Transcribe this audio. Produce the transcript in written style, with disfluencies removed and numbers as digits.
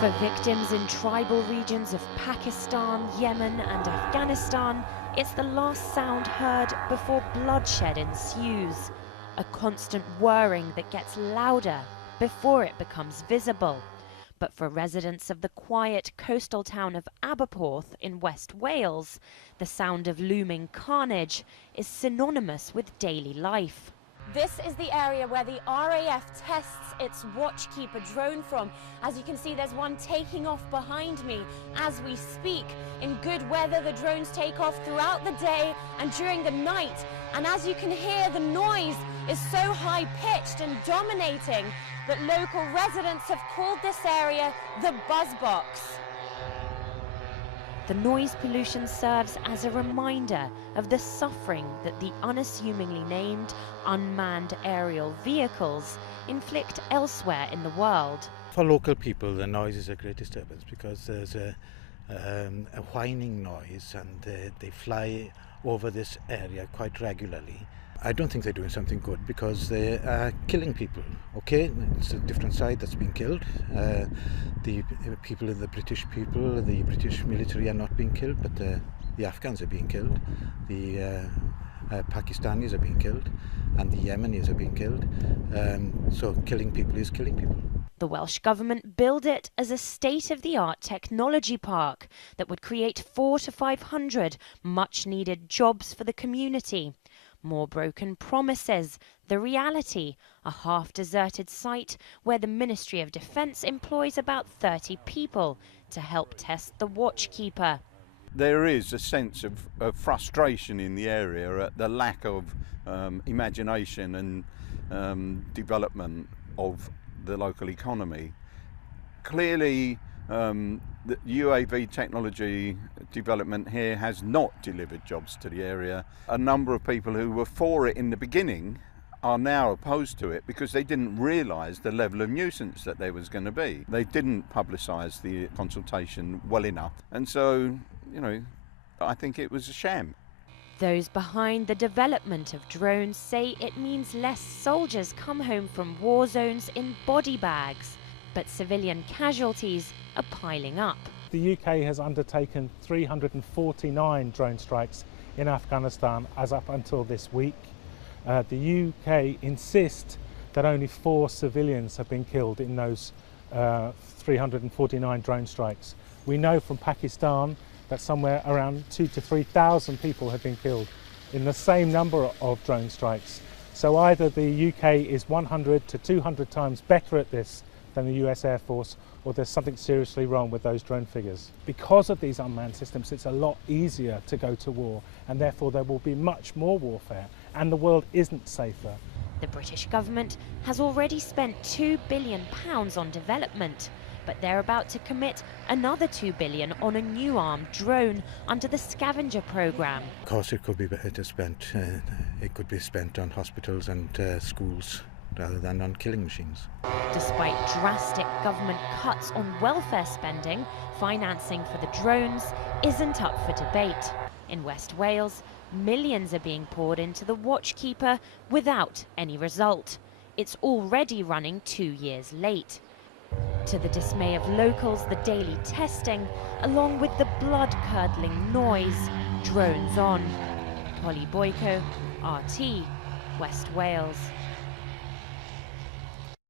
For victims in tribal regions of Pakistan, Yemen and Afghanistan, it's the last sound heard before bloodshed ensues. A constant whirring that gets louder before it becomes visible. But for residents of the quiet coastal town of Aberporth in West Wales, the sound of looming carnage is synonymous with daily life. This is the area where the RAF tests its Watchkeeper drone from. As you can see, there's one taking off behind me as we speak. In good weather, the drones take off throughout the day and during the night. And as you can hear, the noise is so high-pitched and dominating that local residents have called this area the Buzz Box. The noise pollution serves as a reminder of the suffering that the unassumingly named unmanned aerial vehicles inflict elsewhere in the world. For local people, the noise is a great disturbance because there's a whining noise and they fly over this area quite regularly. I don't think they're doing something good because they are killing people. Okay, it's a different side that's being killed. The people, the British military are not being killed, but the Afghans are being killed. The Pakistanis are being killed, and the Yemenis are being killed. So killing people is killing people. The Welsh Government billed it as a state-of-the-art technology park that would create 400 to 500 much-needed jobs for the community. More broken promises, the reality, a half-deserted site where the Ministry of Defence employs about 30 people to help test the Watchkeeper. There is a sense of frustration in the area at the lack of imagination and development of the local economy. Clearly, the UAV technology development here has not delivered jobs to the area. A number of people who were for it in the beginning are now opposed to it because they didn't realise the level of nuisance that there was going to be. They didn't publicise the consultation well enough, and so, you know, I think it was a sham. Those behind the development of drones say it means less soldiers come home from war zones in body bags, but civilian casualties are piling up. The UK has undertaken 349 drone strikes in Afghanistan as up until this week. The UK insists that only 4 civilians have been killed in those 349 drone strikes. We know from Pakistan that somewhere around 2,000 to 3,000 people have been killed in the same number of drone strikes. So either the UK is 100 to 200 times better at this than the US Air Force, or there's something seriously wrong with those drone figures. Because of these unmanned systems, it's a lot easier to go to war, and therefore there will be much more warfare, and the world isn't safer. The British government has already spent £2 billion on development, but they're about to commit another £2 billion on a new armed drone under the scavenger programme. Of course, it could be better spent. It could be spent on hospitals and schools rather than on killing machines. Despite drastic government cuts on welfare spending, financing for the drones isn't up for debate. In West Wales, millions are being poured into the Watchkeeper without any result. It's already running 2 years late. To the dismay of locals, the daily testing, along with the blood-curdling noise, drones on. Polly Boyko, RT, West Wales.